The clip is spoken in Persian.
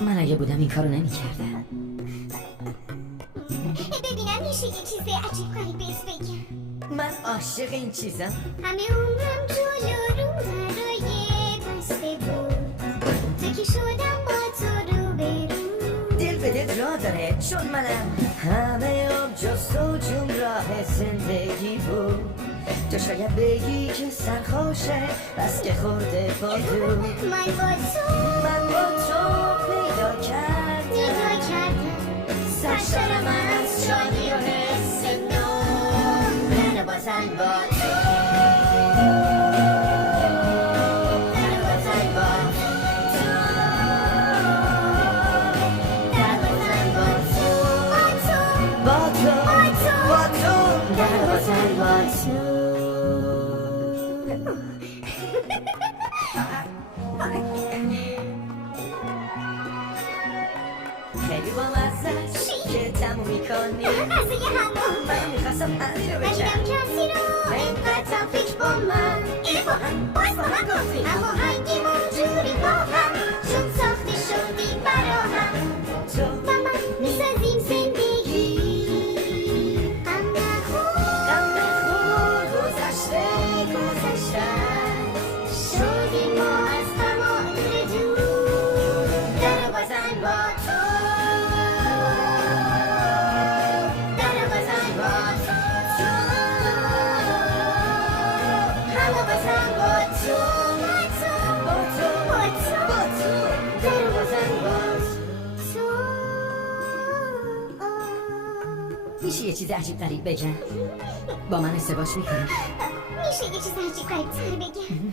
من اگه بودم این کارو نمی‌کردم. ببینم میشه یه چیز عجیب غریب بهت بگم. من عاشق این چیزم. همه عمرم جلو رو درای بسته بود، تا که شدم با تو رو برو. دل به دل را داره چون منم همه عمر جست و جون راه زندگی بود. تو شاید بگی که سرخوشه بس که خورده با دو. من با تو پیدا نگاه کردم، سرشارم از شادی و حس نو. من بازم با تو، من بازم با تو، من بازم با تو، با تو با تو من بازم با تو. خیلی با مزه که تموم میکنی. غذای همون من میخواستم همین رو بگم. ندیدم کسی رو اینقدر فکر با من. با هم باز با هم گفتیم اما هنگیمون جوری با هم، چون ساخته شدیم برا هم. تو و من میسازیم زندگی. غم نخور غم نخور گذشته شدیم ما از تمام دور. در بازن با تو، در بازن با تو، همه بازن با تو، با تو، در بازن با تو. میشه یه چیز عجیب غریب بگم؟ با من ازدواج میکنی؟ میشه یه چیز عجیب غریب بگم؟